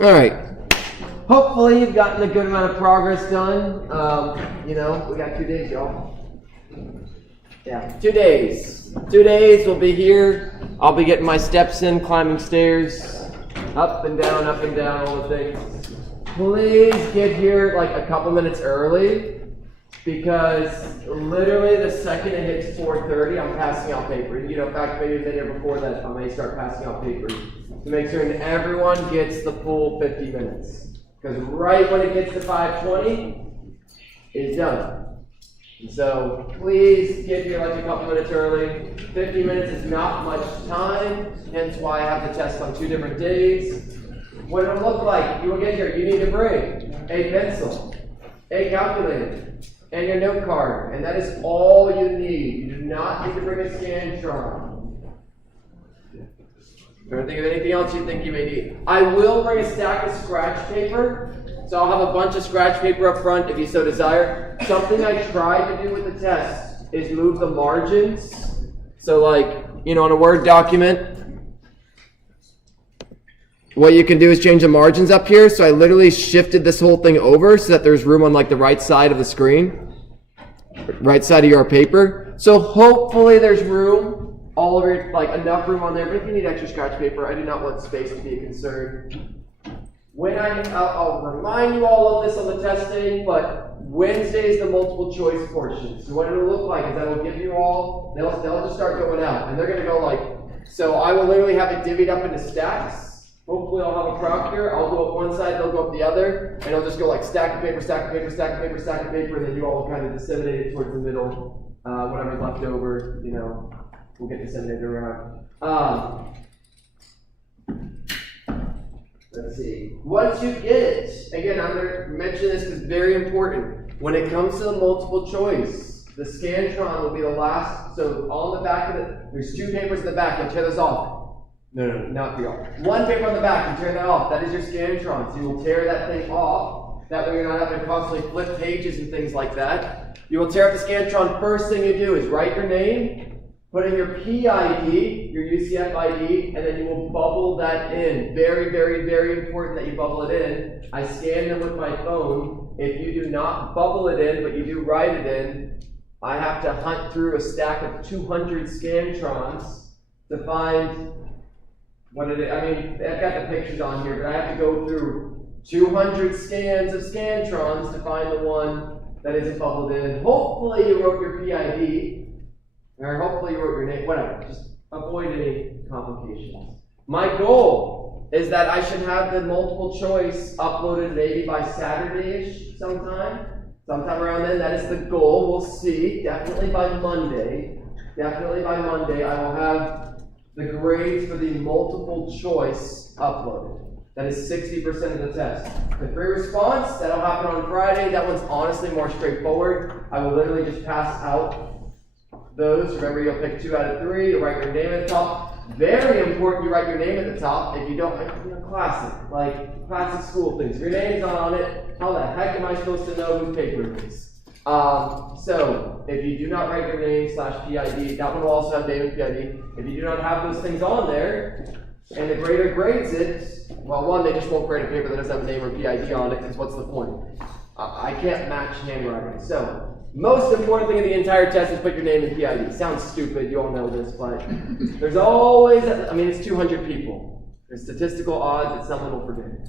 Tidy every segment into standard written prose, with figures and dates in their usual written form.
All right. Hopefully you've gotten a good amount of progress done. We got 2 days, y'all. Yeah, 2 days. 2 days we'll be here. I'll be getting my steps in, climbing stairs, up and down, all the things. Please get here like a couple minutes early, because literally the second it hits 4:30, I'm passing out paper. In fact, maybe a minute before that, I may start passing out papers to make sure that everyone gets the full 50 minutes. Because right when it gets to 5:20, it's done. And so please get here like a couple minutes early. 50 minutes is not much time, hence why I have the test on 2 different days. What it'll look like, you will get here, you need to bring a pencil, a calculator, and your note card. And that is all you need. You do not need to bring a Scantron. Don't think of anything else you think you may need. I will bring a stack of scratch paper. So I'll have a bunch of scratch paper up front if you so desire. Something I tried to do with the test is move the margins. So on a Word document, what you can do is change the margins up here. So I literally shifted this whole thing over so that there's room on the right side of the screen, right side of your paper. So hopefully there's room all over, enough room on there. But if you need extra scratch paper, I do not want space to be a concern. I'll remind you all of this on the test day, but Wednesday is the multiple choice portion. So what it'll look like is I will give you all, they'll just start going out, and they're going to go so I will literally have it divvied up into stacks. Hopefully I'll have a proctor. I'll go up one side, they'll go up the other, and it'll just go stack of paper, stack of paper, stack of paper, stack of paper, and then you all will kind of disseminate it towards the middle. Whatever's left over, we'll get disseminated around. Let's see. Once you get it, again, I'm going to mention this because it's very important. When it comes to the multiple choice, the Scantron will be the last. So on the back of there's 2 papers in the back. You'll tear this off. No, not for y'all. 1 paper on the back, you tear that off. That is your Scantron. So you will tear that thing off. That way you're not having to constantly flip pages and things like that. You will tear up the Scantron. First thing you do is write your name, put in your PID, your UCF ID, and then you will bubble that in. Very, very, very important that you bubble it in. I scan them with my phone. If you do not bubble it in, but you do write it in, I have to hunt through a stack of 200 Scantrons to find what it is. I mean, I've got the pictures on here, but I have to go through 200 scans of Scantrons to find the one that isn't bubbled in. Hopefully you wrote your PID. Or hopefully you wrote your name, whatever. Just avoid any complications. My goal is that I should have the multiple choice uploaded maybe by Saturday-ish sometime around then. That is the goal. We'll see. Definitely by Monday. I will have the grades for the multiple choice uploaded. That is 60% of the test. The free response, that'll happen on Friday. That one's honestly more straightforward. I will literally just pass out those. Remember, you'll pick 2 out of 3. You'll write your name at the top. Very important you write your name at the top. If you don't, classic school things. If your name's not on it, how the heck am I supposed to know whose paper it is? So, if you do not write your name /PID, that one will also have name and PID. If you do not have those things on there, and the grader grades it, well, one, they just won't grade a paper that doesn't have a name or PID on it, because what's the point? I can't match handwriting. So, most important thing in the entire test is put your name and PID. Sounds stupid, you all know this, but there's always, it's 200 people. There's statistical odds that someone will forget.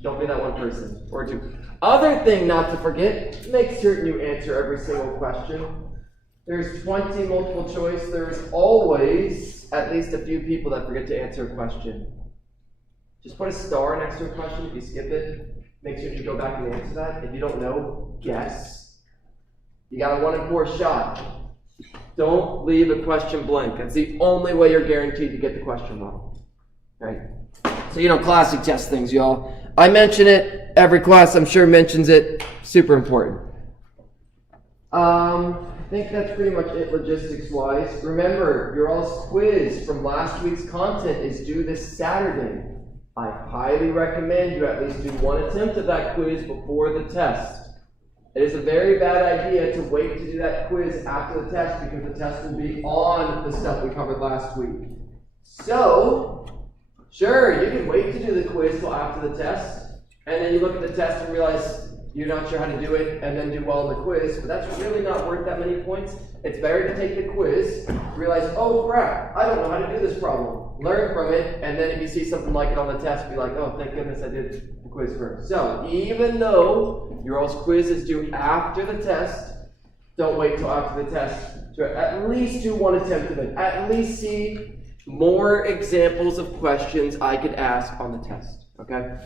Don't be that one person, or 2. Other thing not to forget, make certain you answer every single question. There's 20 multiple choice. There's always at least a few people that forget to answer a question. Just put a star next to a question. If you skip it, make sure you go back and answer that. If you don't know, guess. You got a 1 in 4 shot. Don't leave a question blank. That's the only way you're guaranteed to get the question wrong. Right? So, classic test things, y'all. I mention it. Every class, I'm sure, mentions it. Super important. I think that's pretty much it logistics-wise. Remember, your all's quiz from last week's content is due this Saturday. I highly recommend you at least do 1 attempt of that quiz before the test. It is a very bad idea to wait to do that quiz after the test, because the test will be on the stuff we covered last week. So, Sure, you can wait to do the quiz till after the test, and then you look at the test and realize you're not sure how to do it, and then do well in the quiz, but that's really not worth that many points. It's better to take the quiz, realize, oh crap, I don't know how to do this problem. Learn from it, and then if you see something like it on the test, be like, oh, thank goodness I did the quiz first. So, even though your all's quiz is due after the test, don't wait till after the test to at least do one attempt of it. At least see more examples of questions I could ask on the test, okay?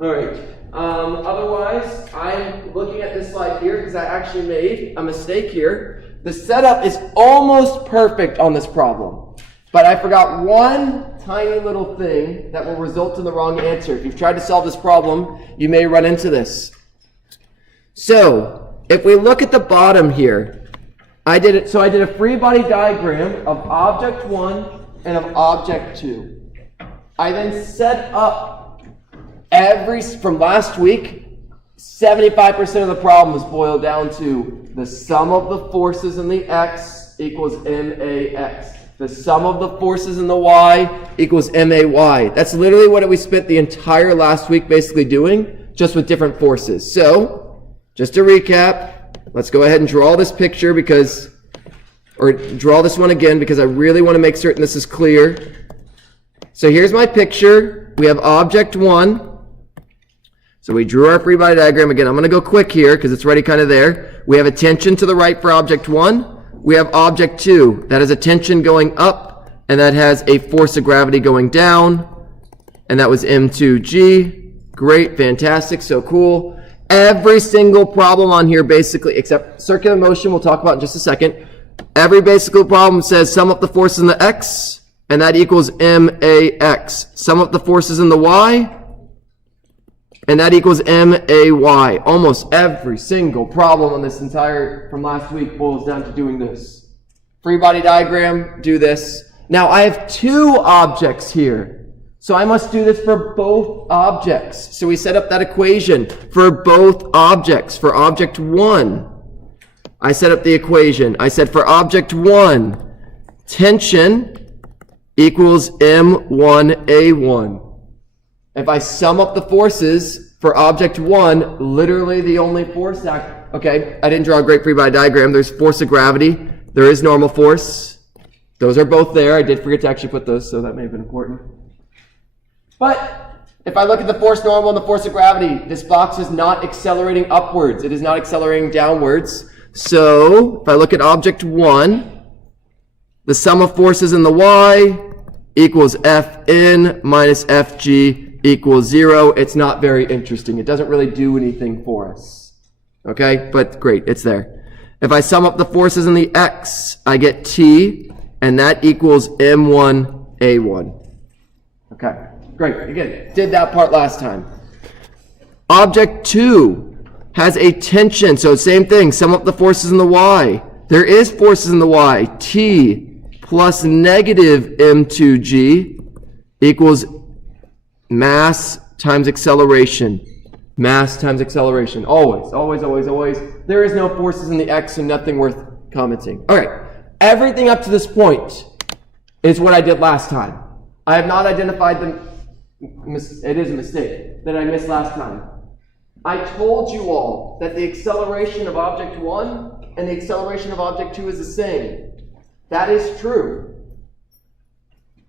All right, otherwise, I'm looking at this slide here because I actually made a mistake here. The setup is almost perfect on this problem, but I forgot one tiny little thing that will result in the wrong answer. If you've tried to solve this problem, you may run into this. So, if we look at the bottom here, I did a free body diagram of object 1 and of object 2. I then set up from last week, 75% of the problem is boiled down to the sum of the forces in the x equals max. The sum of the forces in the y equals may. That's literally what we spent the entire last week basically doing, just with different forces. So, just to recap, let's go ahead and draw this picture draw this one again because I really want to make certain this is clear. So here's my picture. We have object 1. So we drew our free body diagram. Again, I'm going to go quick here because it's already kind of there. We have a tension to the right for object 1. We have object 2. That has a tension going up, and that has a force of gravity going down. And that was M2G. Great, fantastic, so cool. Every single problem on here basically, except circular motion, we'll talk about in just a second. Every basic problem says sum up the forces in the x, and that equals max. Sum up the forces in the y, and that equals may. Almost every single problem on this from last week boils down to doing this. Free body diagram, do this. Now I have 2 objects here, so I must do this for both objects. So we set up that equation for both objects. For object 1, I set up the equation. I said for object 1, tension equals M1A1. If I sum up the forces for object 1, literally the only force okay, I didn't draw a great free body diagram. There's force of gravity. There is normal force. Those are both there. I did forget to actually put those, so that may have been important. But if I look at the force normal and the force of gravity, this box is not accelerating upwards. It is not accelerating downwards. So if I look at object 1, the sum of forces in the y equals Fn minus Fg equals 0. It's not very interesting. It doesn't really do anything for us. Okay, but great, it's there. If I sum up the forces in the x, I get T, and that equals M1A1. Okay, great. Again, did that part last time. Object 2 has a tension, so same thing, sum up the forces in the y. There is forces in the y. T plus negative M2G equals mass times acceleration. Mass times acceleration. Always, always, always, always. There is no forces in the x, so nothing worth commenting. All right, everything up to this point is what I did last time. I have not identified them. It is a mistake that I missed last time. I told you all that the acceleration of object 1 and the acceleration of object 2 is the same. That is true.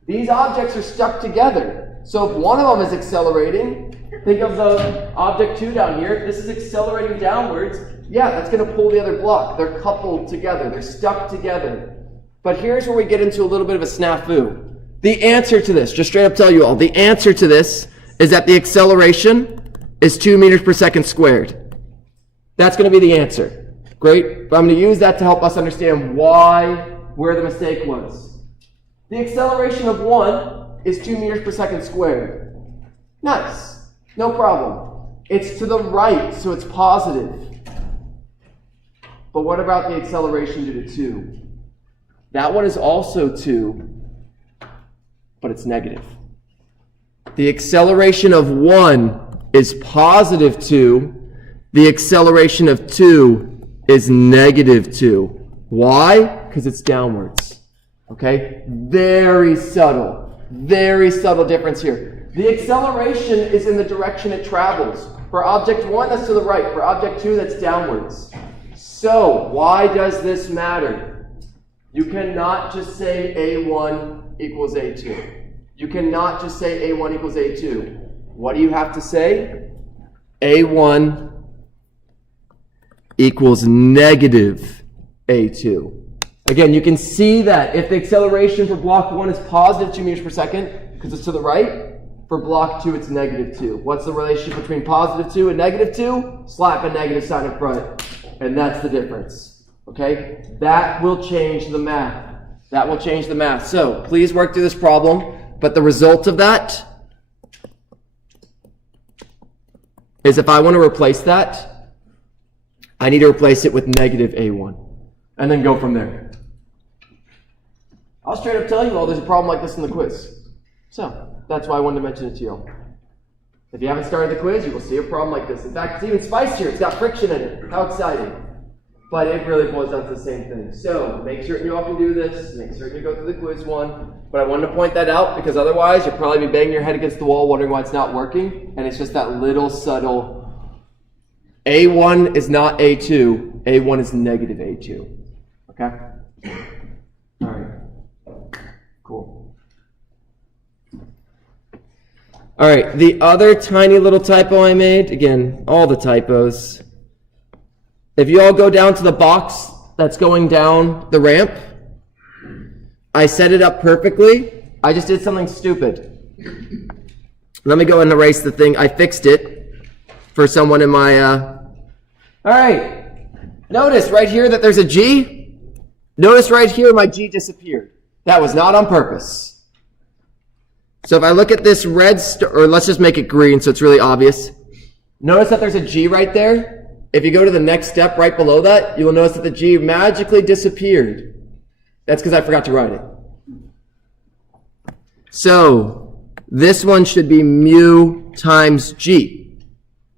These objects are stuck together. So if one of them is accelerating, think of the object 2 down here. This is accelerating downwards. Yeah, that's going to pull the other block. They're coupled together. They're stuck together. But here's where we get into a little bit of a snafu. The answer to this, just straight up tell you all, the answer to this is that the acceleration is 2 meters per second squared. That's going to be the answer. Great. But I'm going to use that to help us understand where the mistake was. The acceleration of 1 is 2 meters per second squared. Nice. No problem. It's to the right, so it's positive. But what about the acceleration due to 2? That one is also 2, but it's negative. The acceleration of 1 is positive 2. The acceleration of 2 is negative 2. Why? Because it's downwards. Okay? Very subtle. Very subtle difference here. The acceleration is in the direction it travels. For object 1, that's to the right. For object 2, that's downwards. So, why does this matter? You cannot just say A1 equals A2. You cannot just say A1 equals A2. What do you have to say? A1 equals negative A2. Again, you can see that if the acceleration for block 1 is positive 2 meters per second, because it's to the right, for block 2 it's negative 2. What's the relationship between positive 2 and negative 2? Slap a negative sign in front, and that's the difference. Okay? That will change the math. That will change the math. So, please work through this problem, but the result of that is if I want to replace that, I need to replace it with negative A1, and then go from there. I'll straight up tell you all there's a problem like this in the quiz. So, that's why I wanted to mention it to you. If you haven't started the quiz, you will see a problem like this. In fact, it's even spicier. It's got friction in it. How exciting. But it really boils down to the same thing. So, make certain you all can do this. Make certain you go through the quiz one. But I wanted to point that out because otherwise you'll probably be banging your head against the wall wondering why it's not working. And it's just that little subtle A1 is not A2. A1 is negative A2. Okay? All right. Cool. All right, the other tiny little typo I made, again, all the typos. If you all go down to the box that's going down the ramp, I set it up perfectly. I just did something stupid. Let me go and erase the thing. I fixed it for someone in my, All right, notice right here that there's a G. Notice right here my G disappeared. That was not on purpose. So if I look at this red, or let's just make it green so it's really obvious. Notice that there's a G right there. If you go to the next step right below that, you will notice that the G magically disappeared. That's because I forgot to write it. So this one should be mu times G.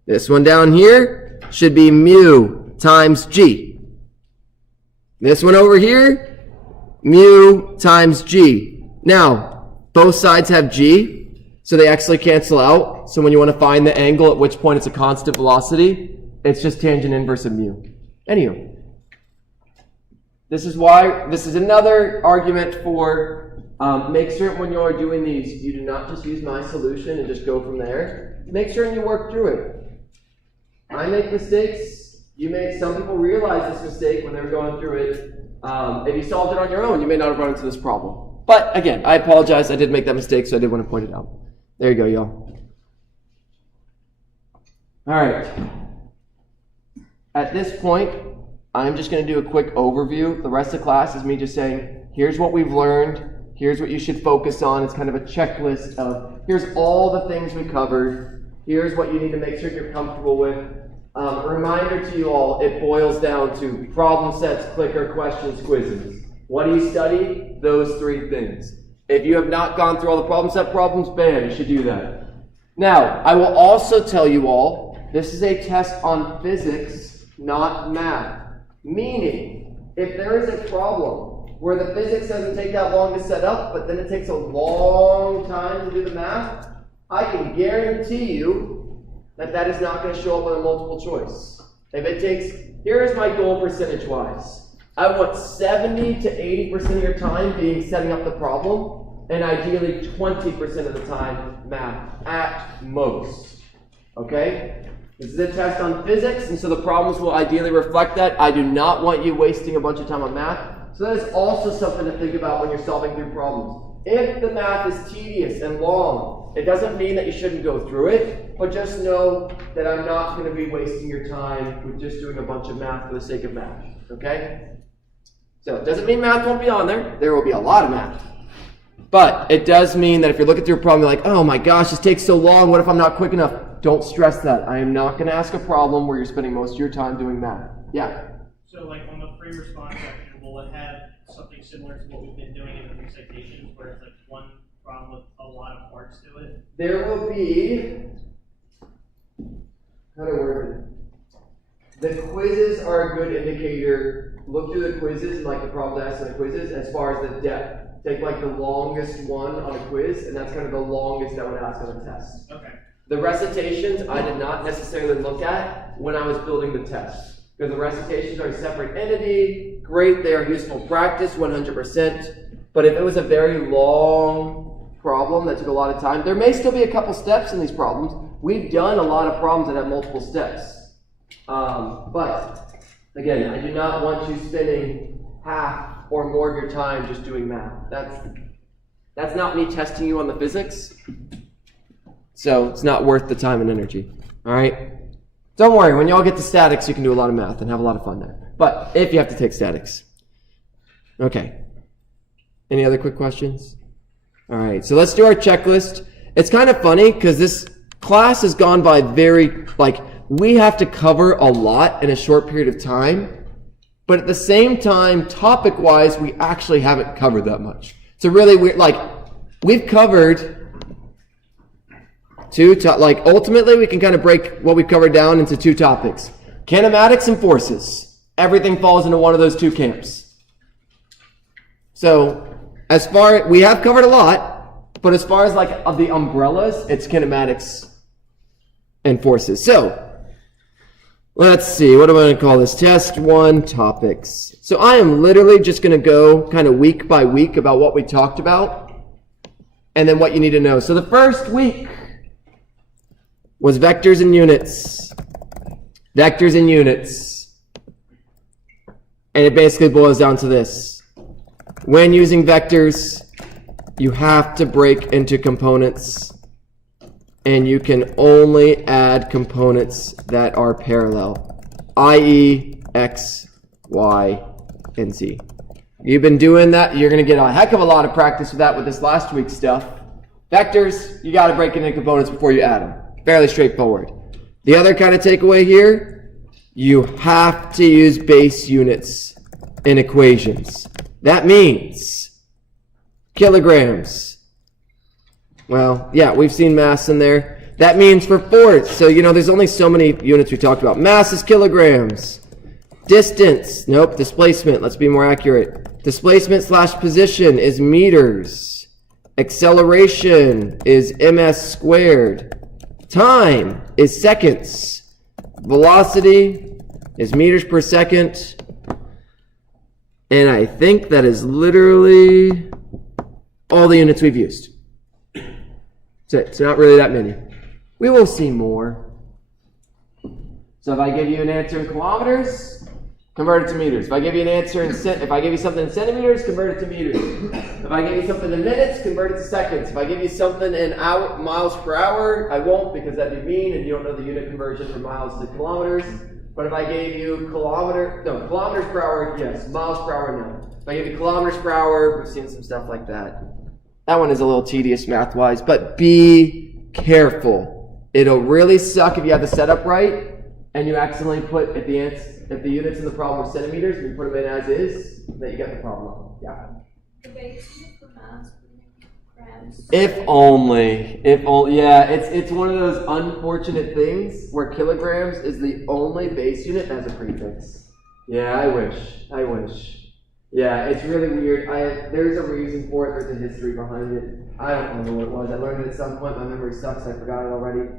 This one down here should be mu times G. This one over here, mu times G. Now, both sides have G, so they actually cancel out. So when you want to find the angle at which point it's a constant velocity, it's just tangent inverse of mu. Anyway, this is another argument for make certain when you're doing these, you do not just use my solution and just go from there. Make sure you work through it. I make mistakes. Some people realize this mistake when they're going through it. If you solved it on your own, you may not have run into this problem. But again, I apologize. I did make that mistake, so I did want to point it out. There you go, y'all. All right. At this point, I'm just going to do a quick overview. The rest of the class is me just saying, here's what we've learned. Here's what you should focus on. It's kind of a checklist of, here's all the things we covered. Here's what you need to make sure you're comfortable with. A reminder to you all, it boils down to problem sets, clicker, questions, quizzes. What do you study? Those three things. If you have not gone through all the problem set problems, bam, you should do that. Now, I will also tell you all, this is a test on physics, not math. Meaning, if there is a problem where the physics doesn't take that long to set up, but then it takes a long time to do the math, I can guarantee you that that is not going to show up on a multiple choice. If it takes, here's my goal percentage-wise. I want 70 to 80% of your time being setting up the problem, and ideally 20% of the time math, at most. Okay? This is a test on physics, and so the problems will ideally reflect that. I do not want you wasting a bunch of time on math. So that is also something to think about when you're solving through problems. If the math is tedious and long, it doesn't mean that you shouldn't go through it, but just know that I'm not going to be wasting your time with just doing a bunch of math for the sake of math. Okay? So it doesn't mean math won't be on there. There will be a lot of math. But it does mean that if you're looking through a problem, you're like, oh my gosh, this takes so long. What if I'm not quick enough? Don't stress that. I am not going to ask a problem where you're spending most of your time doing math. Yeah? So like on the free response section, will it have something similar to what we've been doing in the recitations where it's like one problem with a lot of parts to it? There will be, how to word it? The quizzes are a good indicator. Look through the quizzes, like the problems asked in the quizzes, as far as the depth take like the longest one on a quiz, and that's kind of the longest I would ask on a test. Okay. The recitations I did not necessarily look at when I was building the test, because the recitations are a separate entity. Great, they are useful practice, 100%. But if it was a very long problem that took a lot of time, there may still be a couple steps in these problems. We've done a lot of problems that have multiple steps. But again, I do not want you spending half or more of your time just doing math. That's not me testing you on the physics. So it's not worth the time and energy. All right? Don't worry, when y'all get to statics, you can do a lot of math and have a lot of fun there. But if you have to take statics. Okay. Any other quick questions? All right, so let's do our checklist. It's kind of funny because this class has gone by we have to cover a lot in a short period of time. But at the same time, topic-wise, we actually haven't covered that much. So really, we've covered ultimately, we can kind of break what we've covered down into two topics. Kinematics and forces. Everything falls into one of those two camps. So, we have covered a lot, but as far as of the umbrellas, it's kinematics and forces. So, let's see, what am I going to call this? Test 1 topics. So I am literally just going to go kind of week by week about what we talked about, and then what you need to know. So the first week was vectors and units. Vectors and units. And it basically boils down to this. When using vectors, you have to break into components, and you can only add components that are parallel, i.e. x, y, and z. You've been doing that. You're going to get a heck of a lot of practice with that with this last week's stuff. Vectors, you got to break into components before you add them. Fairly straightforward. The other kind of takeaway here, you have to use base units in equations. That means kilograms. Well, yeah, we've seen mass in there. That means for force. So, there's only so many units we talked about. Mass is kilograms. Distance. Nope. Displacement. Let's be more accurate. Displacement / position is meters. Acceleration is ms squared. Time is seconds. Velocity is meters per second. And I think that is literally all the units we've used. It's not really that many. We will see more. So if I give you an answer in kilometers, convert it to meters. If I give you an answer if I give you something in centimeters, convert it to meters. If I give you something in minutes, convert it to seconds. If I give you something in miles per hour, I won't, because that'd be mean and you don't know the unit conversion from miles to kilometers. But if I gave you kilometers per hour, yes. Miles per hour, no. If I gave you kilometers per hour, we've seen some stuff like that. That one is a little tedious math-wise, but be careful. It'll really suck if you have the setup right and you accidentally put, if the units in the problem are centimeters and you put them in as is, then you get the problem. Yeah. The base unit for mass, grams. If only, yeah, it's one of those unfortunate things where kilograms is the only base unit that has a prefix. Yeah, I wish. Yeah, it's really weird. There's a reason for it. There's a history behind it. I don't remember what it was. I learned it at some point. My memory sucks. I forgot it already.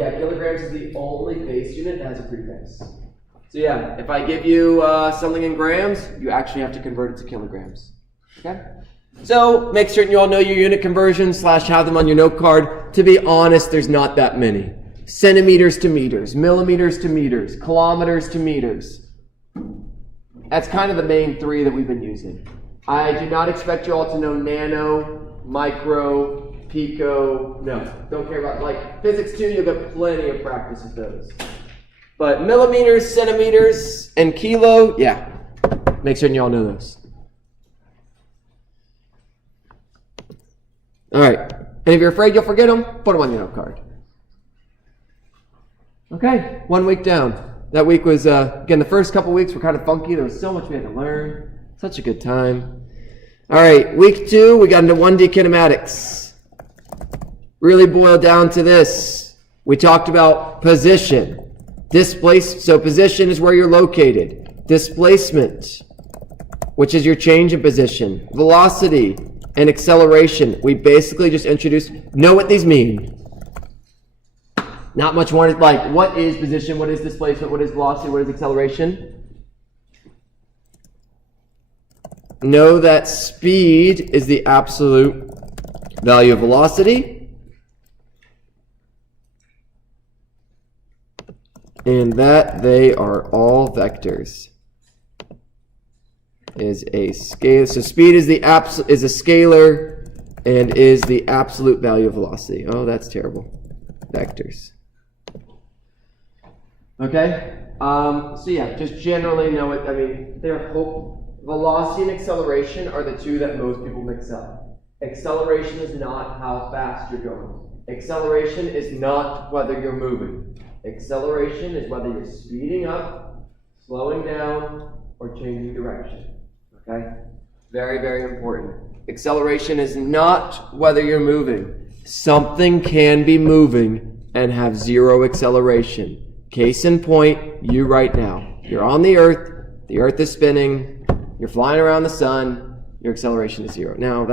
Yeah, kilograms is the only base unit that has a prefix. So yeah, if I give you something in grams, you actually have to convert it to kilograms. Okay? So make certain you all know your unit conversions / have them on your note card. To be honest, there's not that many. Centimeters to meters, millimeters to meters, kilometers to meters. That's kind of the main three that we've been using. I do not expect you all to know nano, micro, pico. No, don't care about, physics 2, you'll get plenty of practice with those. But millimeters, centimeters, and kilo, yeah. Make certain you all know those. All right. And if you're afraid you'll forget them, put them on your note card. Okay, 1 week down. That week was, again, the first couple weeks were kind of funky. There was so much we had to learn. Such a good time. All right, week 2, we got into 1D kinematics. Really boiled down to this. We talked about position. So position is where you're located. Displacement, which is your change in position. Velocity and acceleration. We basically just introduced, know what these mean. Not much more, like, what is position, what is displacement, what is velocity, what is acceleration? Know that speed is the absolute value of velocity. And that they are all vectors. Is a scale. So speed is a scalar and is the absolute value of velocity. Oh, that's terrible. Vectors. Okay? So yeah, just generally know it. I mean, velocity and acceleration are the two that most people mix up. Acceleration is not how fast you're going. Acceleration is not whether you're moving. Acceleration is whether you're speeding up, slowing down, or changing direction. Okay? Very, very important. Acceleration is not whether you're moving. Something can be moving and have zero acceleration. Case in point, you right now. You're on the earth is spinning, you're flying around the sun, your acceleration is zero. Now,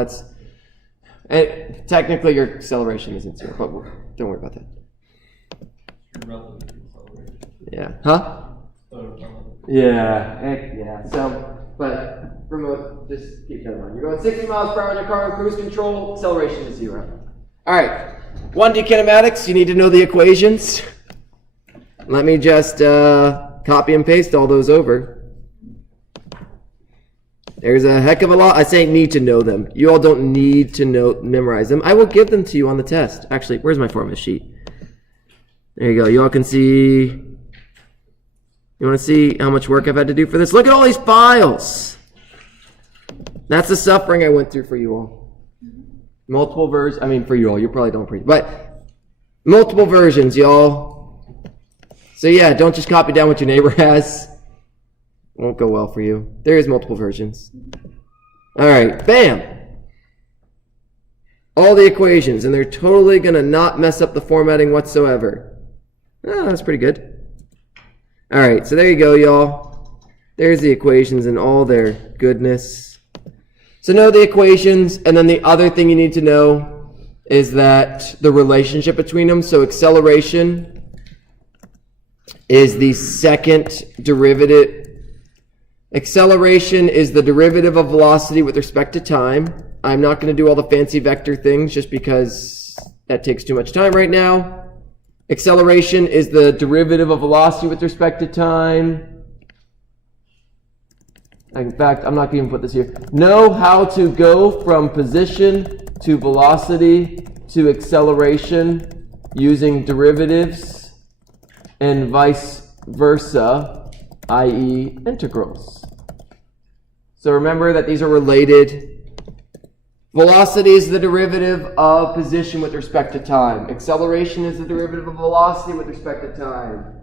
technically your acceleration isn't zero, but don't worry about that. Yeah. Huh? Yeah. So, but just keep that in mind. You're going 60 miles per hour in your car on cruise control, acceleration is zero. All right. 1D kinematics, you need to know the equations. Let me just copy and paste all those over. There's a heck of a lot. I say need to know them. You all don't need to memorize them. I will give them to you on the test. Actually, where's my format sheet? There you go. You all can see. You want to see how much work I've had to do for this? Look at all these files. That's the suffering I went through for you all. Multiple versions. I mean, for you all. You probably don't appreciate, but multiple versions, y'all. So yeah, don't just copy down what your neighbor has. It won't go well for you. There is multiple versions. All right, bam. All the equations, and they're totally going to not mess up the formatting whatsoever. Oh, that's pretty good. All right, so there you go, y'all. There's the equations and all their goodness. So know the equations, and then the other thing you need to know is that the relationship between them. So acceleration is the second derivative. Acceleration is the derivative of velocity with respect to time. I'm not going to do all the fancy vector things just because that takes too much time right now. Acceleration is the derivative of velocity with respect to time. In fact, I'm not going to even put this here. Know how to go from position to velocity to acceleration using derivatives and vice versa, i.e. integrals. So remember that these are related. Velocity is the derivative of position with respect to time. Acceleration is the derivative of velocity with respect to time.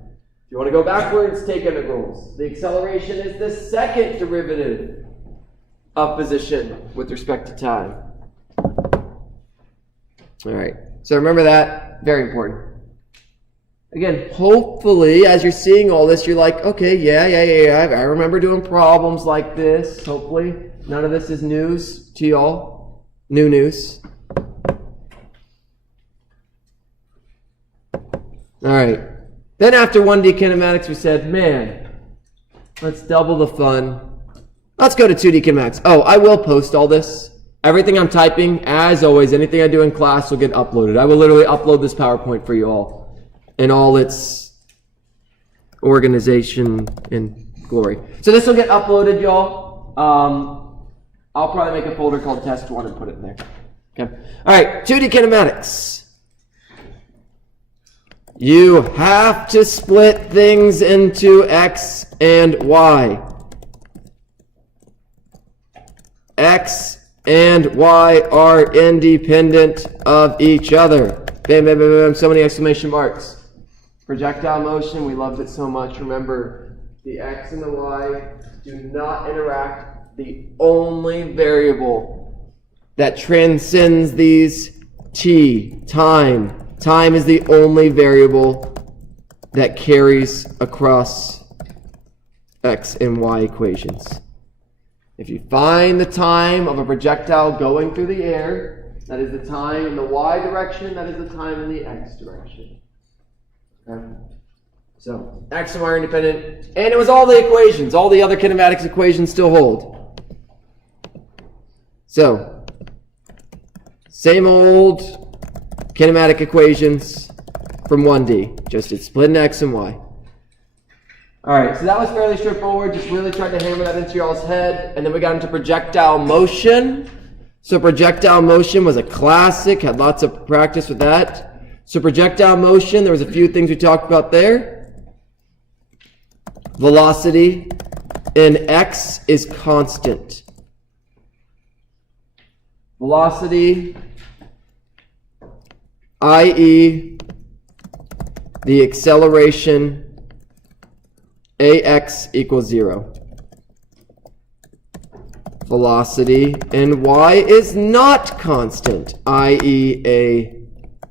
If you want to go backwards, take integrals. The acceleration is the second derivative of position with respect to time. All right. So remember that. Very important. Again, hopefully, as you're seeing all this, you're like, okay, yeah. I remember doing problems like this. Hopefully, none of this is news to y'all. New news. All right. Then after 1D kinematics, we said, man, let's double the fun. Let's go to 2D kinematics. Oh, I will post all this. Everything I'm typing, as always, anything I do in class will get uploaded. I will literally upload this PowerPoint for you all in all its organization and glory. So this will get uploaded, y'all. I'll probably make a folder called Test 1 and put it in there. Okay. All right, 2D kinematics. You have to split things into X and Y. X and Y are independent of each other. Bam, bam, bam, bam. So many exclamation marks. Projectile motion, we loved it so much. Remember, the X and the Y do not interact. The only variable that transcends these T, time. Time is the only variable that carries across X and Y equations. If you find the time of a projectile going through the air, that is the time in the y direction, that is the time in the x direction. Okay? So, x and y are independent, and it was all the equations. All the other kinematics equations still hold. So, same old kinematic equations from 1D, just it's split in x and y. Alright, so that was fairly straightforward, just really tried to hammer that into y'all's head, and then we got into projectile motion. So projectile motion was a classic, had lots of practice with that. So projectile motion, there was a few things we talked about there. Velocity in x is constant. Velocity, i.e. the acceleration ax equals 0. Velocity in y is not constant, i.e. a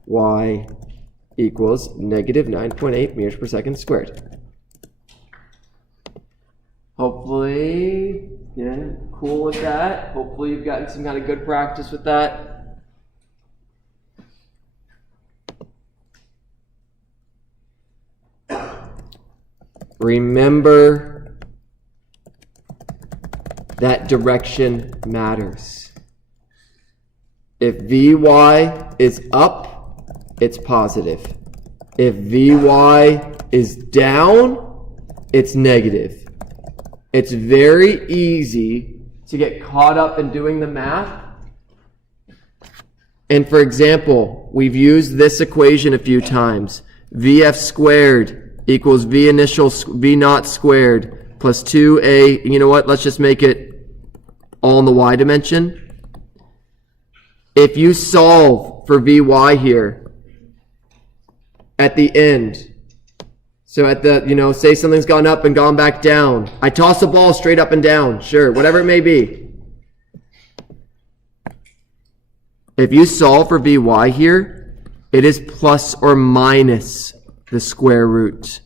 y equals negative 9.8 meters per second squared. Hopefully, yeah, cool with that. Hopefully you've gotten some kind of good practice with that. Remember that direction matters. If Vy is up, it's positive. If Vy is down, it's negative. It's very easy to get caught up in doing the math. And for example, we've used this equation a few times. Vf squared equals V initial V naught squared plus 2a. You know what? Let's just make it all in the y dimension. If you solve for Vy here at the end, so at the, say something's gone up and gone back down. I toss a ball straight up and down. Sure, whatever it may be. If you solve for Vy here, it is plus or minus the square root.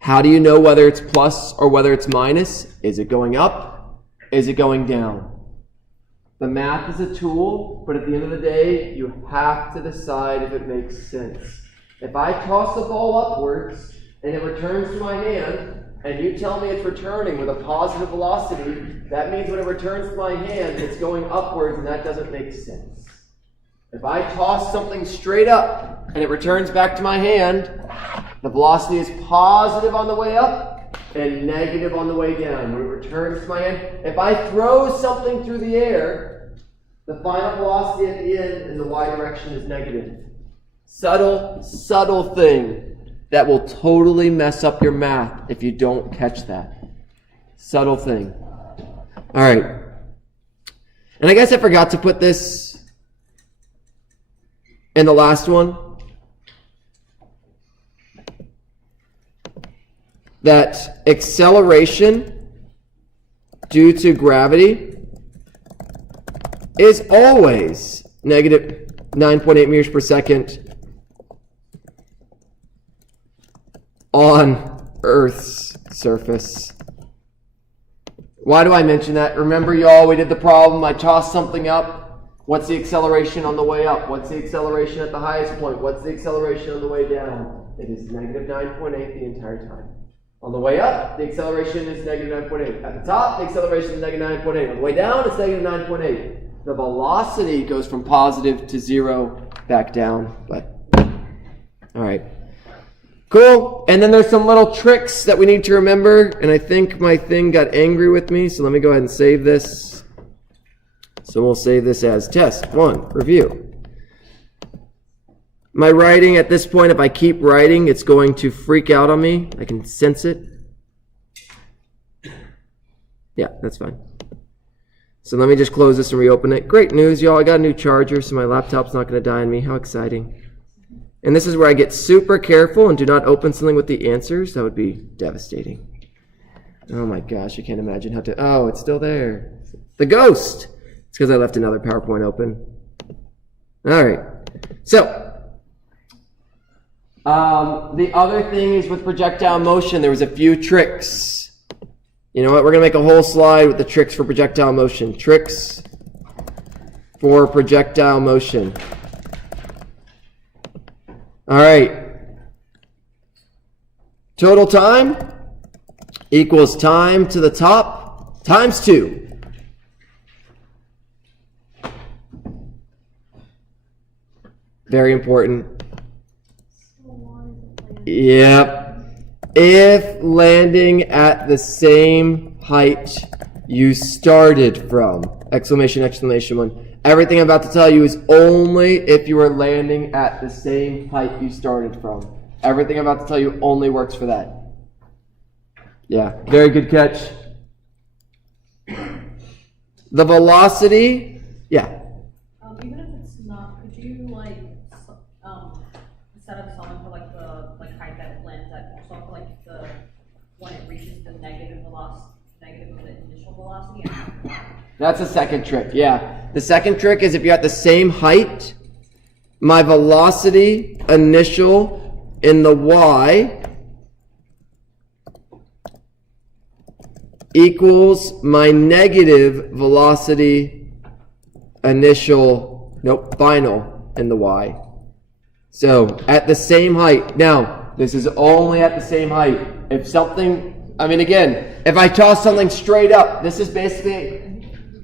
How do you know whether it's plus or whether it's minus? Is it going up? Is it going down? The math is a tool, but at the end of the day, you have to decide if it makes sense. If I toss the ball upwards and it returns to my hand, and you tell me it's returning with a positive velocity, that means when it returns to my hand, it's going upwards, and that doesn't make sense. If I toss something straight up and it returns back to my hand, the velocity is positive on the way up and negative on the way down. When it returns to my hand, if I throw something through the air, the final velocity at the end in the y direction is negative. Subtle thing that will totally mess up your math if you don't catch that. Subtle thing. All right. And I guess I forgot to put this in the last one. That acceleration due to gravity is always negative 9.8 meters per second on Earth's surface. Why do I mention that? Remember, y'all, we did the problem. I tossed something up. What's the acceleration on the way up? What's the acceleration at the highest point? What's the acceleration on the way down? It is negative 9.8 the entire time. On the way up, the acceleration is negative 9.8. At the top, the acceleration is negative 9.8. On the way down, it's negative 9.8. The velocity goes from positive to 0 back down. But all right. Cool. And then there's some little tricks that we need to remember. And I think my thing got angry with me. So let me go ahead and save this. So we'll save this as test 1, review. My writing at this point, if I keep writing, it's going to freak out on me. I can sense it. Yeah, that's fine. So let me just close this and reopen it. Great news, y'all. I got a new charger, so my laptop's not going to die on me. How exciting. And this is where I get super careful and do not open something with the answers. That would be devastating. Oh my gosh, I can't imagine how to... Oh, it's still there. The ghost! It's because I left another PowerPoint open. All right. So... The other thing is with projectile motion, there was a few tricks. You know what? We're going to make a whole slide with the tricks for projectile motion. Tricks for projectile motion. All right. Total time equals time to the top times 2. Very important. Yep. If landing at the same height you started from. Exclamation, exclamation one. Everything I'm about to tell you is only if you are landing at the same height you started from. Everything I'm about to tell you only works for that. Yeah, very good catch. The velocity, yeah. Even if it's not, could you set up something for the height that it lands at, also for when it reaches the negative of the initial velocity? That's the second trick, yeah. The second trick is if you're at the same height, my velocity initial in the y equals my negative velocity final in the y. So at the same height. Now, this is only at the same height. If something, again, if I toss something straight up, this is basically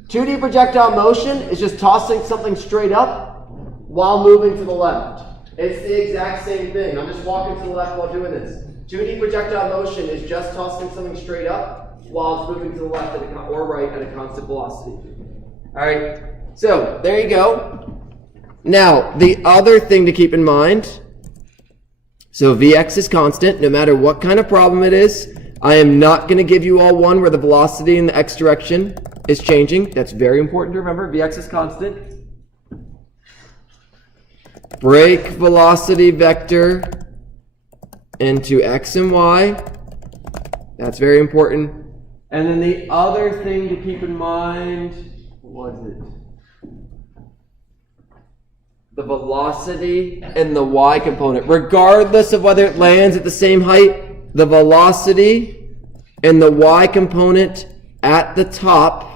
2D projectile motion is just tossing something straight up while moving to the left. It's the exact same thing. I'm just walking to the left while doing this. 2D projectile motion is just tossing something straight up while it's moving to the left or right at a constant velocity. All right, so there you go. Now, the other thing to keep in mind, so Vx is constant no matter what kind of problem it is. I am not going to give you all one where the velocity in the x direction is changing. That's very important to remember. Vx is constant. Break velocity vector into x and y. That's very important. And then the other thing to keep in mind, what was it? The velocity in the y component. Regardless of whether it lands at the same height, the velocity in the y component at the top.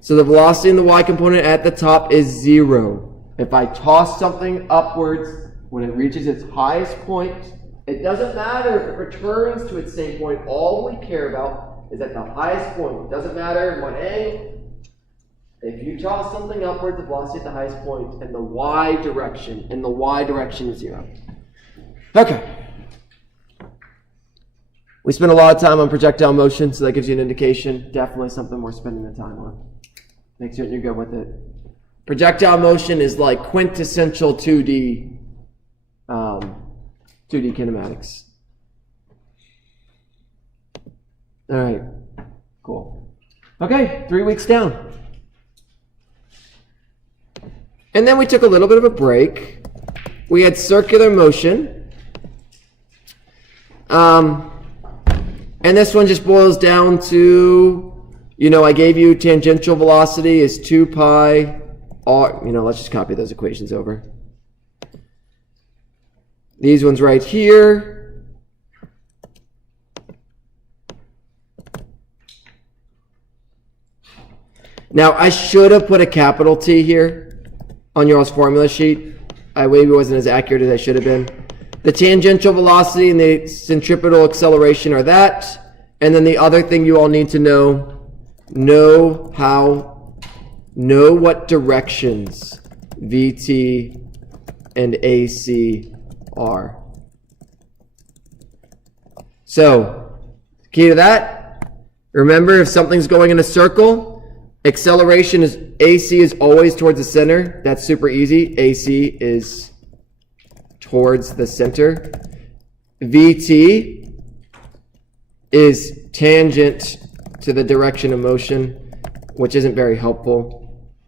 So the velocity in the y component at the top is 0. If I toss something upwards, when it reaches its highest point, it doesn't matter if it returns to its same point. All we care about is at the highest point. It doesn't matter what angle. If you toss something upwards, the velocity at the highest point in the y direction, is 0. Okay. We spent a lot of time on projectile motion, so that gives you an indication. Definitely something we're spending the time on. Make certain you're good with it. Projectile motion is like quintessential 2D kinematics. All right, cool. Okay, 3 weeks down. And then we took a little bit of a break. We had circular motion. And this one just boils down to, I gave you tangential velocity is 2 pi r, let's just copy those equations over. These ones right here. Now, I should have put a capital T here on your all's formula sheet. I maybe wasn't as accurate as I should have been. The tangential velocity and the centripetal acceleration are that. And then the other thing you all need to know what directions VT and AC are. So, key to that, remember if something's going in a circle, acceleration is, AC is always towards the center. That's super easy. AC is towards the center. VT is tangent to the direction of motion, which isn't very helpful.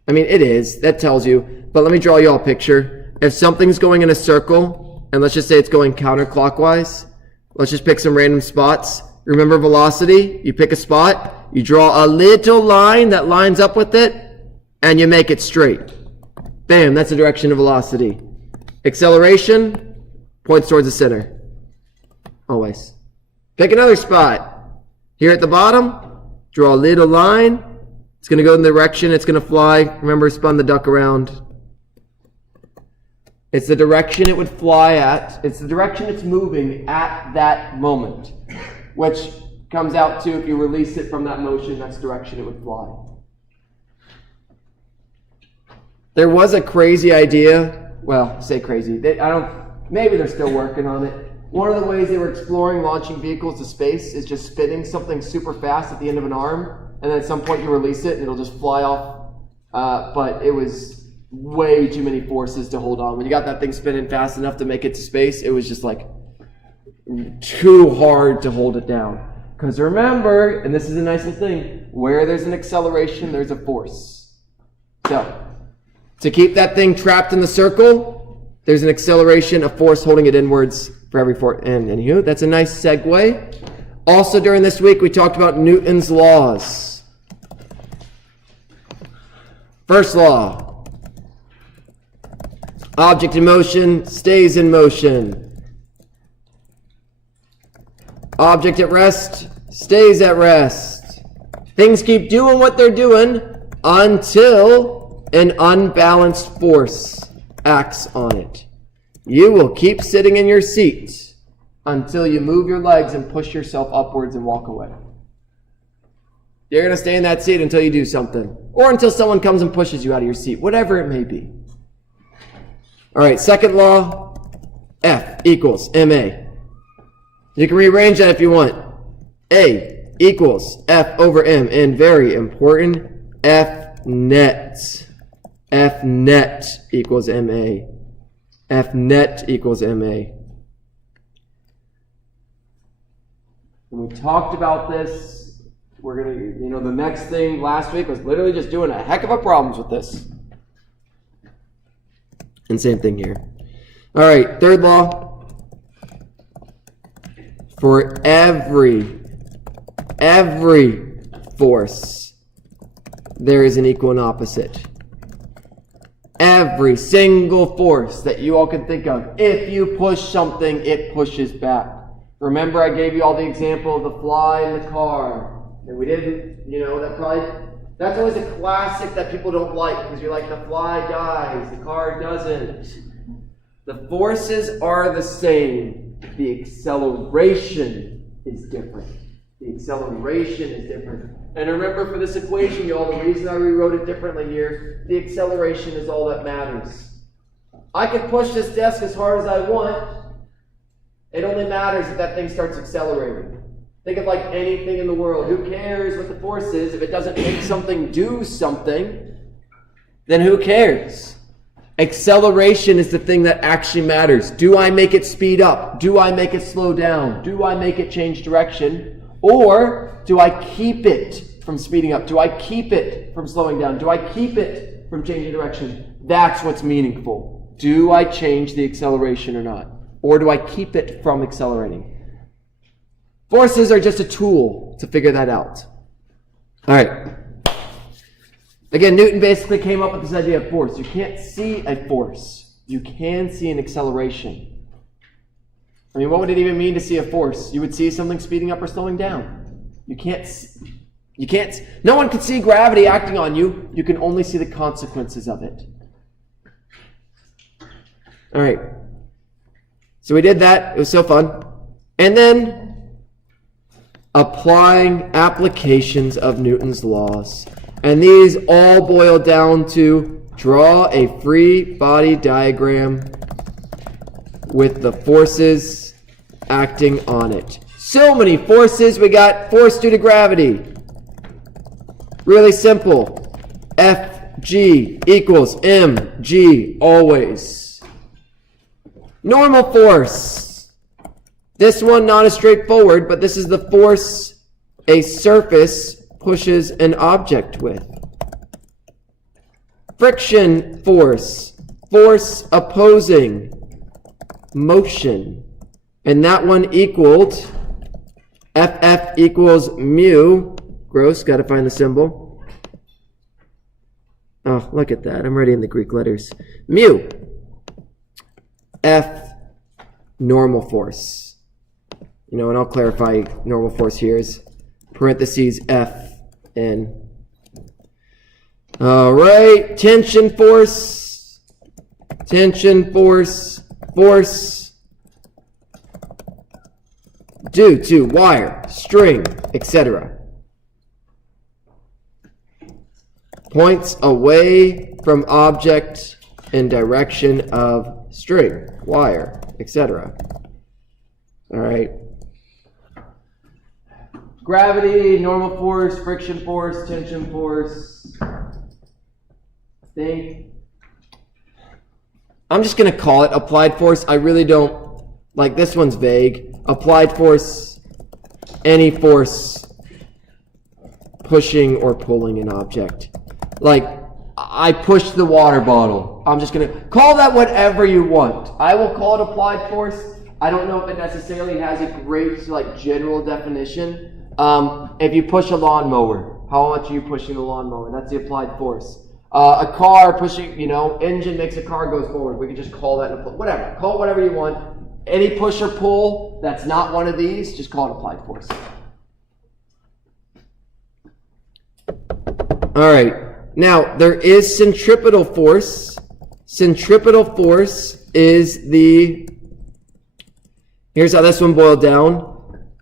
It is. That tells you. But let me draw you all a picture. If something's going in a circle, and let's just say it's going counterclockwise, let's just pick some random spots. Remember velocity? You pick a spot, you draw a little line that lines up with it, and you make it straight. Bam, that's the direction of velocity. Acceleration points towards the center. Always. Pick another spot. Here at the bottom, draw a little line. It's going to go in the direction it's going to fly. Remember, spun the duck around. It's the direction it would fly at. It's the direction it's moving at that moment, which comes out to, if you release it from that motion, that's the direction it would fly. There was a crazy idea. Well, say crazy. Maybe they're still working on it. One of the ways they were exploring launching vehicles to space is just spinning something super fast at the end of an arm, and then at some point you release it and it'll just fly off. But it was way too many forces to hold on. When you got that thing spinning fast enough to make it to space, it was just like too hard to hold it down. Because remember, and this is a nice little thing, where there's an acceleration, there's a force. So, to keep that thing trapped in the circle, there's an acceleration, a force holding it inwards for every force. And anywho, that's a nice segue. Also during this week, we talked about Newton's laws. First law. Object in motion stays in motion. Object at rest stays at rest. Things keep doing what they're doing until an unbalanced force acts on it. You will keep sitting in your seat until you move your legs and push yourself upwards and walk away. You're going to stay in that seat until you do something, or until someone comes and pushes you out of your seat, whatever it may be. All right, second law, F equals ma. You can rearrange that if you want. A equals F over m, and very important, F net. F net equals ma. F net equals ma. When we talked about this, we're going to, the next thing last week was literally just doing a heck of a problems with this. And same thing here. All right, third law. For every force, there is an equal and opposite. Every single force that you all can think of, if you push something, it pushes back. Remember, I gave you all the example of the fly in the car. And we didn't, that's always a classic that people don't like, because you're like, the fly dies, the car doesn't. The forces are the same. The acceleration is different. The acceleration is different. And remember, for this equation, y'all, the reason I rewrote it differently here, the acceleration is all that matters. I can push this desk as hard as I want. It only matters if that thing starts accelerating. Think of like anything in the world. Who cares what the force is? If it doesn't make something do something, then who cares? Acceleration is the thing that actually matters. Do I make it speed up? Do I make it slow down? Do I make it change direction? Or do I keep it from speeding up? Do I keep it from slowing down? Do I keep it from changing direction? That's what's meaningful. Do I change the acceleration or not? Or do I keep it from accelerating? Forces are just a tool to figure that out. All right. Again, Newton basically came up with this idea of force. You can't see a force. You can see an acceleration. I mean, what would it even mean to see a force? You would see something speeding up or slowing down. No one can see gravity acting on you. You can only see the consequences of it. All right. So we did that. It was so fun. And then applying applications of Newton's laws. And these all boil down to draw a free body diagram with the forces acting on it. So many forces. We got force due to gravity. Really simple. Fg equals mg always. Normal force. This one not as straightforward, but this is the force a surface pushes an object with. Friction force. Force opposing motion. And that one equaled Ff equals mu. Gross, gotta find the symbol. Oh, look at that. I'm already in the Greek letters. Mu. F normal force. You know, and I'll clarify normal force here is parentheses Fn. All right, tension force, force due to wire, string, etc. Points away from object in direction of string, wire, etc. All right. Gravity, normal force, friction force, tension force. I'm just going to call it applied force. I really don't, like this one's vague. Applied force, any force pushing or pulling an object. Like, I pushed the water bottle. I'm just going to call that whatever you want. I will call it applied force. I don't know if it necessarily has a great, like, general definition. If you push a lawnmower, how much are you pushing the lawnmower? That's the applied force. A car pushing, you know, engine makes a car goes forward. We can just call that, whatever. Call it whatever you want. Any push or pull that's not one of these, just call it applied force. All right. Now, there is centripetal force. Centripetal force is the, here's how this one boiled down.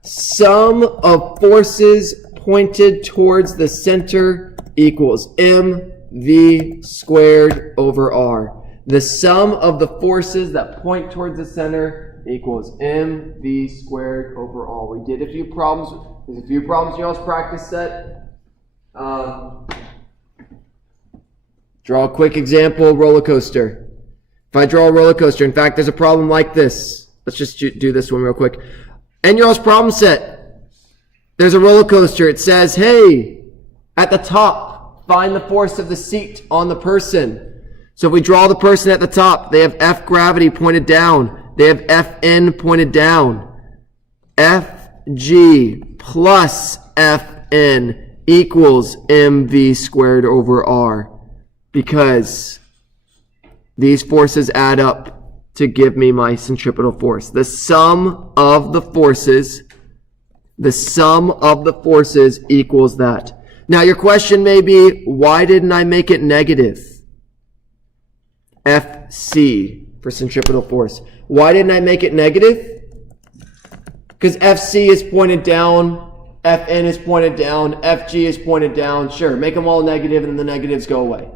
Sum of forces pointed towards the center equals mv squared over r. The sum of the forces that point towards the center equals mv squared over r. We did a few problems. There's a few problems in y'all's practice set. Draw a quick example, roller coaster. If I draw a roller coaster, in fact, there's a problem like this. Let's just do this one real quick. In y'all's problem set, there's a roller coaster. It says, hey, at the top, find the force of the seat on the person. So if we draw the person at the top, they have F gravity pointed down. They have Fn pointed down. Fg plus Fn equals mv squared over r. Because these forces add up to give me my centripetal force. The sum of the forces equals that. Now your question may be, why didn't I make it negative? Fc for centripetal force. Why didn't I make it negative? Because Fc is pointed down, Fn is pointed down, Fg is pointed down. Sure, make them all negative and the negatives go away.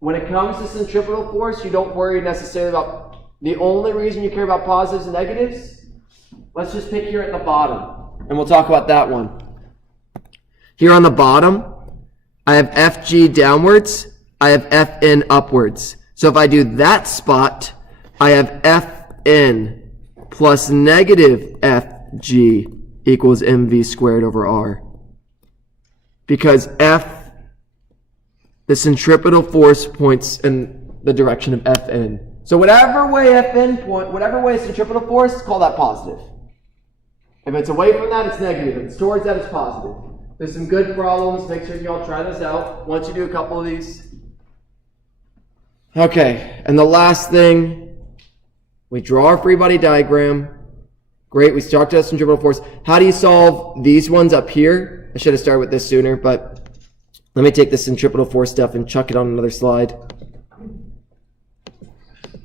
When it comes to centripetal force, you don't worry necessarily about, the only reason you care about positives and negatives, let's just pick here at the bottom, and we'll talk about that one. Here on the bottom, I have Fg downwards, I have Fn upwards. So if I do that spot, I have Fn plus negative Fg equals mv squared over r. Because the centripetal force points in the direction of Fn. So whatever way centripetal force, call that positive. If it's away from that, it's negative. If it's towards that, it's positive. There's some good problems. Make sure you all try this out once you do a couple of these. Okay, and the last thing, we draw our free body diagram. Great, we start to centripetal force. How do you solve these ones up here? I should have started with this sooner, but let me take the centripetal force stuff and chuck it on another slide,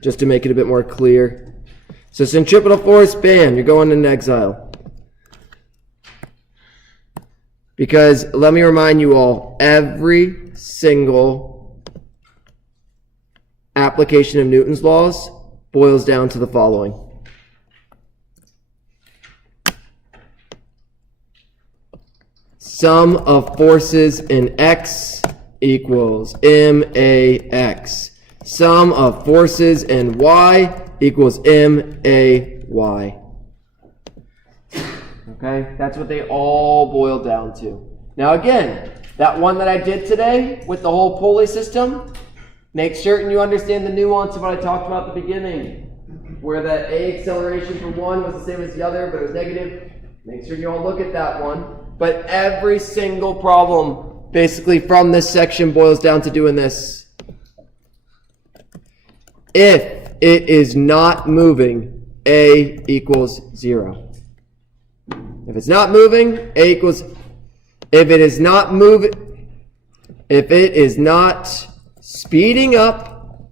just to make it a bit more clear. So centripetal force, bam, you're going into exile. Because let me remind you all, every single application of Newton's laws boils down to the following. Sum of forces in X equals MAX. Sum of forces in Y equals MAY. Okay, that's what they all boil down to. Now again, that one that I did today with the whole pulley system, make certain you understand the nuance of what I talked about at the beginning, where that A acceleration for one was the same as the other, but it was negative. Make sure you all look at that one. But every single problem, basically from this section, boils down to doing this. If it is not moving, A equals 0. If it's not moving, A equals, if it is not moving, if it is not speeding up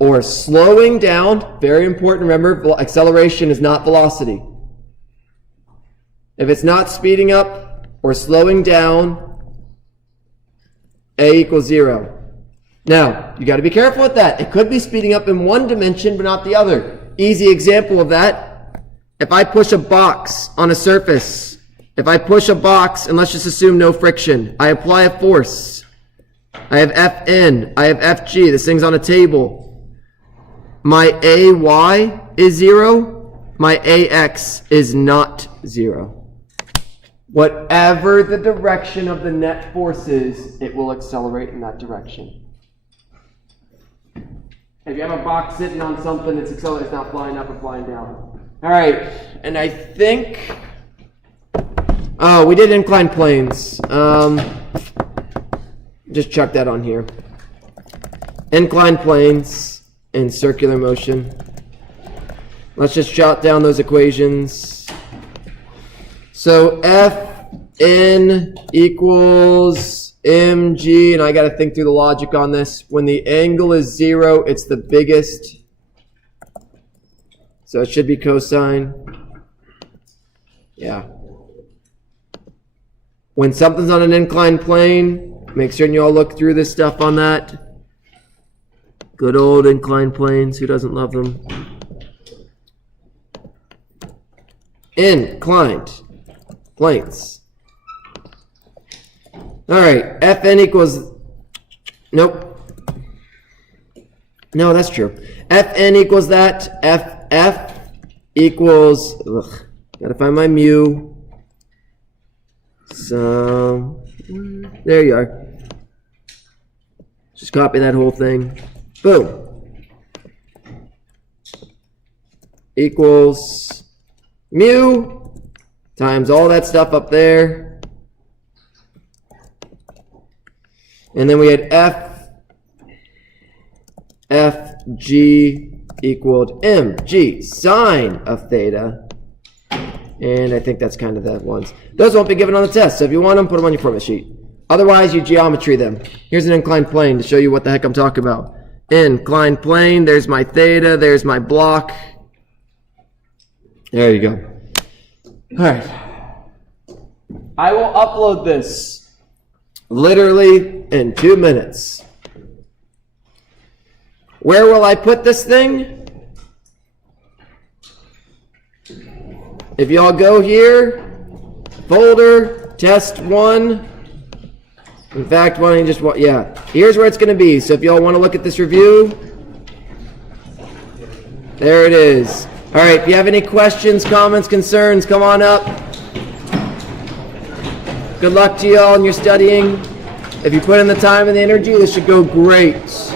or slowing down, very important, remember, acceleration is not velocity. If it's not speeding up or slowing down, A equals 0. Now, you got to be careful with that. It could be speeding up in one dimension, but not the other. Easy example of that. If I push a box on a surface, if I push a box, and let's just assume no friction, I apply a force. I have Fn, I have Fg, this thing's on a table. My Ay is 0, my Ax is not 0. Whatever the direction of the net force is, it will accelerate in that direction. If you have a box sitting on something, it's accelerating, it's not flying up or flying down. All right, and I think, oh, we did inclined planes. Just chuck that on here. Inclined planes in circular motion. Let's just jot down those equations. So Fn equals mg, and I got to think through the logic on this. When the angle is 0, it's the biggest. So it should be cosine. Yeah. When something's on an inclined plane, make sure you all look through this stuff on that. Good old inclined planes. Who doesn't love them? Inclined planes. All right, Fn equals, nope. No, that's true. Fn equals that. Ff equals, gotta find my mu. So, there you are. Just copy that whole thing. Boom. Equals mu times all that stuff up there. And then we had Fg equaled mg sine of theta. And I think that's kind of that ones. Those won't be given on the test, so if you want them, put them on your format sheet. Otherwise, you geometry them. Here's an inclined plane to show you what the heck I'm talking about. Inclined plane, there's my theta, there's my block. There you go. All right. I will upload this literally in 2 minutes. Where will I put this thing? If y'all go here, folder, test 1. In fact, why don't you just, yeah, here's where it's going to be. So if y'all want to look at this review, there it is. All right, if you have any questions, comments, concerns, come on up. Good luck to y'all in your studying. If you put in the time and the energy, this should go great.